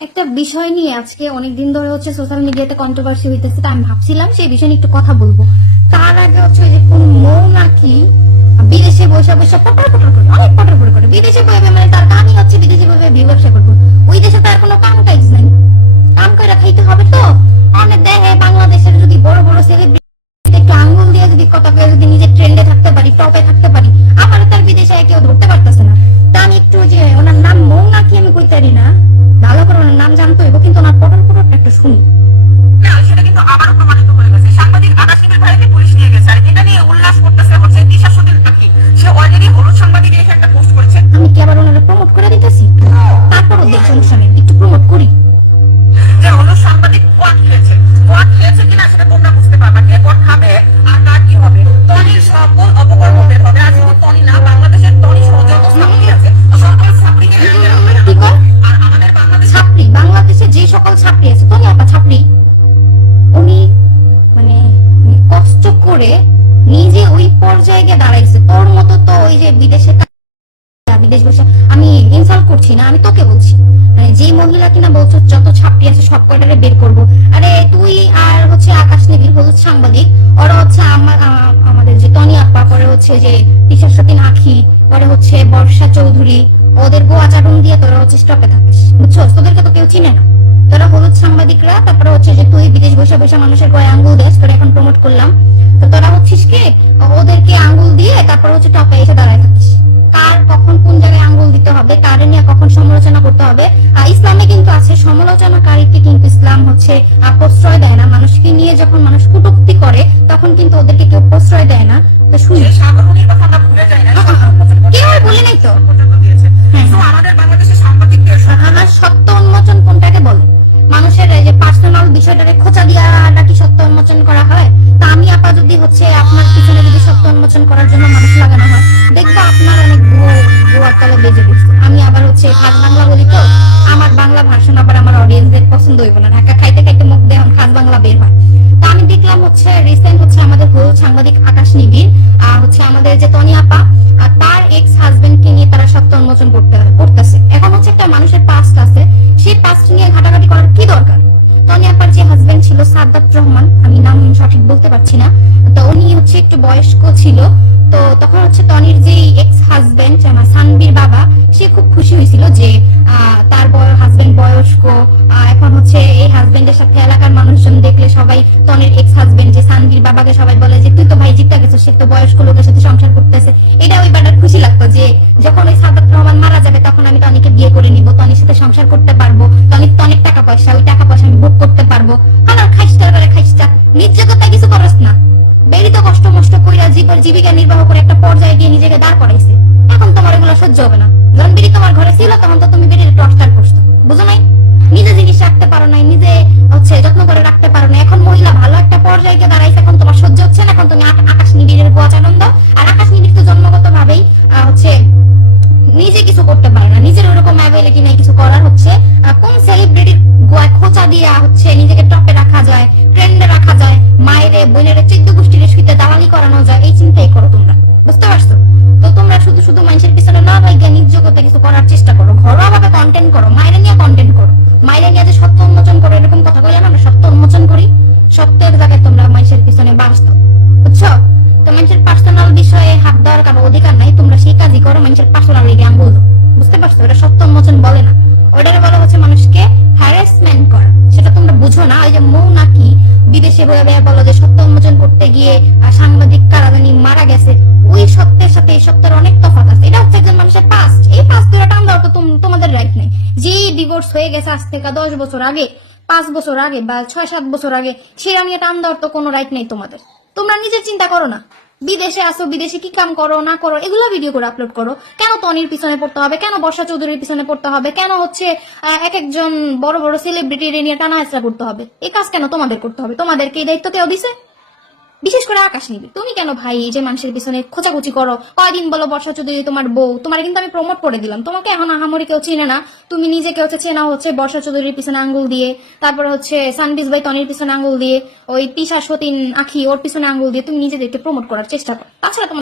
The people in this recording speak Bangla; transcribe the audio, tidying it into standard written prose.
একটা বিষয় নিয়ে আজকে অনেকদিন ধরে হচ্ছে সোশ্যাল মিডিয়াতে কন্ট্রোভার্সি হইতেছে, তা আমি ভাবছিলাম সেই বিষয় নিয়ে একটু কথা বলবো। তার আগে হচ্ছে যে কোন মৌ নাকি বিদেশে বসে বসে পটর পটর করে, অনেক পটর পটর করে বিদেশে বইবে, মানে তার কামই হচ্ছে বিদেশে বইবে ভিউ ব্যবসা করবো। ওই দেশে তার কোনো কাম কাজ নাই, কাম করে খাইতে হবে। তো অনেক দেখে বাংলাদেশের যদি বড় বড় সেলিব্রিটি একটু আঙ্গুল দিয়ে যদি কথা কয়ে যদি নিজের ট্রেন্ডে থাকতে পারি, টপে থাকতে পারি, আবার তার বিদেশে কেউ ধরতে পারতেছে না। তা আমি একটু যে ওনার নাম মৌ নাকি আমি কইতে পারি না, ভালো করে ওনার নাম জানতে হইব, কিন্তু ওনার পটর পটরটা একটু শুনি। সেটা কিন্তু আবারও প্রমাণিত হয়ে গেছে। সাংবাদিক আকাশ নিবিড় ভাইকে পুলিশ নিয়ে গেছে, আর এটা নিয়ে উল্লাস করতেছে হচ্ছে দিশা সতীর পাখি। সে অলরেডি হলুদ সাংবাদিক রেখে একটা পোস্ট করেছে। আমি কি আবার ওনারা প্রমোট করে দিতেছি? তারপরও দেখ সমস্যা নেই, একটু প্রমোট করি। যে হলুদ সাংবাদিক পট খেয়েছে কিনা সেটা তোমরা বুঝতে পারবা। কে পট খাবে আর কার কি হবে। টনির সকল অপকর্ম বের হবে। আর শুধু টনি না, বাংলাদেশের টনি সহ যত ছাত্রী আছে সকল ছাত্রীকে বের করা হবে। কি কর? আর আমাদের বাংলাদেশ ছাত্রী, বাংলাদেশে যে সকল ছাত্রী আছে, তুমি আপা ছাত্রী, উনি মানে কষ্ট করে নিজে ওই পর্যায়ে গিয়ে দাঁড়াইছে। তোর মতো তো ওই যে বিদেশে বিদেশ বসে, আমি ইনসাল্ট করছি না, আমি তোকে বলছি, মানে যে মহিলা কিনা বলছো যত ছাত্রী আছে সব কয়টারে বের করবো। আরে তুই আর হচ্ছে আকাশ নিবিড় হলুদ সাংবাদিক, ওরা হচ্ছে আমাদের যে টনি আপা, পরে হচ্ছে যে তিশা সতীন আখি, পরে হচ্ছে বর্ষা চৌধুরী, ওদের গোয়াচারণ দিয়ে তোরা হচ্ছে স্টপে থাকিস, বুঝছো? তোদেরকে তো কেউ চিনে না। তোরা হলুদ সাংবাদিকরা, তারপরে হচ্ছে যে তুই বিদেশ বসে বসে মানুষের গায়ে আঙ্গুল দেশ, তোরা এখন প্রমোট করলাম, তো তোরা হচ্ছিস কি ওদেরকে আঙ্গুল দিয়ে তারপর হচ্ছে টপে এসে দাঁড়ায় থাকিস। কার কখন কোন জায়গায় আঙ্গুল দিতে হবে, কার নিয়ে কখন সমালোচনা করতে হবে। ইসলামে কিন্তু আছে, সমালোচনাকারীকে কিন্তু ইসলাম হচ্ছে প্রশ্রয় দেয় না। মানুষকে নিয়ে যখন মানুষ কটূক্তি করে তখন কিন্তু ওদেরকে কেউ প্রশ্রয় দেয় না। তো শুনি, সাগরণীর কথা আমরা ভুলে যাই না। কেউ বলে নাই তো। পর্যন্ত দিয়েছে। তো আমাদের বাংলাদেশের সাংবাদিকদের আমার সত্য উন্মোচন কোনটাকে বলে? মানুষের এই যে পার্সোনাল বিষয়টাকে খোঁচা দিয়া নাকি সত্য উন্মোচন করা হয়? তা আমি আপা যদি হচ্ছে আপনার পিছনে যদি সত্য উন্মোচন করার জন্য মানুষ লাগানো হয়, দেখবো আপনার অনেক গোয়ার তলে বেজে বসছে। আমি আবার হচ্ছে খাস বাংলা বলি, তো আমার বাংলা ভাষণ আবার আমার অডিয়েন্সদের পছন্দ হইব না। ঢাকা খাইতে খাইতে মুখ দিয়ে খাস বাংলা বের হয়। তা আমি দেখলাম হচ্ছে রিসেন্ট হচ্ছে আমাদের হলুদ সাংবাদিক আকাশ নিবিড় হচ্ছে আমাদের যে টনি আপা, তার এক্স হাজবেন্ড কে নিয়ে তারা সত্য উন্মোচন করতেছে। এখন হচ্ছে একটা মানুষের পাস্ট আছে, সেই পাস্ট নিয়ে ঘাটাঘাটি করার কি দরকার? টনি আপার যে হাজবেন্ড ছিল সাদ্দাত রহমান, আমি নাম সঠিক বলতে পারছি না, তো উনি হচ্ছে একটু বয়স্ক ছিল। তো তখন হচ্ছে টনির যে এক্স হাজবেন্ড আমার সানবীর বাবা, সে খুব খুশি হয়েছিল যে তার হাজবেন্ড বয়স্ক। এখন হচ্ছে এই হাজবেন্ডের সাথে এলাকার মানুষজন দেখলে সবাই টনির এক্স হাজবেন্ড যে সানবীর বাবাকে সবাই বলে যে তুই তো ভাই জিতে গেছো, সে তো বয়স্ক লোকের সাথে সংসার করতেছে। এটা ওই বাটার খুশি লাগতো যে যখন ওই সাদ্দাত রহমান মারা যাবে তখন আমি টনিকে বিয়ে করে নিব, টনির সাথে সংসার করতে পারবো, টনির তো অনেক টাকা পয়সা, ওই টাকা পয়সা আমি ভোগ করতে পারবো। আর খাইস্টার করে খাইস্টা নিজ জগতে কিছু করস না, বেরি তো কষ্ট মষ্ট কইরা জীবিকা নির্বাহ করে একটা পর্যায়ে গিয়ে নিজেকে দাঁড় করাইছে। এখন তোমার এগুলো সহ্য হবে না। যখন বেরি তোমার ঘরে ছিল তখন তো তুমি বেরির টর্চার করছো, বুঝো নাই? নিজে জিনিস রাখতে পারো নাই, নিজে হচ্ছে যত্ন করে রাখতে পারো না। এখন মহিলা ভালো একটা পর্যায়ে গিয়ে দাঁড়াইছে, এখন তোমার সহ্য হচ্ছে না, এখন তুমি আকাশ নিবিড়ের গোয়াচারণ দাও। আর আকাশ নিবিড় তো জন্মগত ভাবেই হচ্ছে নিজে কিছু করতে পারে না, নিজের ওরকম অ্যাবিলিটি নাই কিছু করার। হচ্ছে কোন সেলিব্রিটির গোয়া খোঁচা দিয়া হচ্ছে নিজেকে টপে রাখা যায়, ট্রেন্ডে রাখা যায়, মায়েরে বোনেরে 14 গোষ্ঠীর শুইতে দালালি করানো যায়, এই চিন্তাই করো তোমরা, বুঝতে পারছো? তো তোমরা শুধু শুধু মানুষের পিছনে না ভাইগা নিজ জগতে কিছু করার চেষ্টা করো, ঘরোয়া ভাবে কন্টেন্ট করো, মায়েরে নিয়ে কন্টেন্ট করো, মায়েরে নিয়ে যে সত্য উন্মোচন করো এরকম কথা বলে না, আমরা সত্য উন্মোচন করি। সত্যের জায়গায় তোমরা মানুষের পিছনে বাস দাও, বুঝছো? তো মানুষের পার্সোনাল বিষয়ে হাত দেওয়ার কারো অধিকার নাই, তোমরা সেই কাজই করো, মানুষের পার্সোনাল জ্ঞান বলতো, বুঝতে পারছো? এটা সত্য উন্মোচন বলে না, ওটারে বলা হচ্ছে মানুষকে হ্যারাসমেন্ট করা। সেটা তোমরা বুঝো না। ওই যে মৌ নাকি বিদেশে বয়ে বলো যে সত্য উন্মোচন করতে গিয়ে সাংবাদিক কারাগানি মারা গেছে, ওই সত্যের সাথে এই সত্যের অনেক তফাৎ আছে। এটা হচ্ছে একজন মানুষের পাস্ট, এই পাস্ট ধরে টান দেওয়ার তো তোমাদের রাইট নেই। যে ডিভোর্স হয়ে গেছে আজ থেকে 10 বছর আগে, 5 বছর আগে বা 6-7 বছর আগে, সেটা নিয়ে টান দেওয়ার তো কোনো রাইট নেই তোমাদের। তোমরা নিজের চিন্তা করো না, বিদেশে আসো, বিদেশে কি কাম করো না করো এগুলো ভিডিও করে আপলোড করো। কেন টনির পিছনে পড়তে হবে, কেন বর্ষা চৌধুরীর পিছনে পড়তে হবে, কেন হচ্ছে এক একজন বড় বড় সেলিব্রিটি নিয়ে টানা হেঁচড়া করতে হবে? এই কাজ কেন তোমাদের করতে হবে? তোমাদেরকে এই দায়িত্ব কেউ দিছে? বিশেষ করে আকাশ নিবি, তুমি কেন ভাই এই যে মানুষের পিছনে খোঁচাখুচি করো? কয়দিন বলো বর্ষা চৌধুরী তোমার বউ, তোমার কিন্তু আমি প্রমোট করে দিলাম, তোমাকে এখন আহামরি কেউ চিনে না। তুমি নিজেকে হচ্ছে চেনা হচ্ছে বর্ষা চৌধুরীর পিছনে আঙ্গুল দিয়ে, তারপরে হচ্ছে সানবিজ ভাই টনির পিছনে আঙ্গুল দিয়ে, ওই তিশা সতীন আখি ওর পিছনে আঙ্গুল দিয়ে তুমি নিজেদেরকে প্রমোট করার চেষ্টা করো। তাছাড়া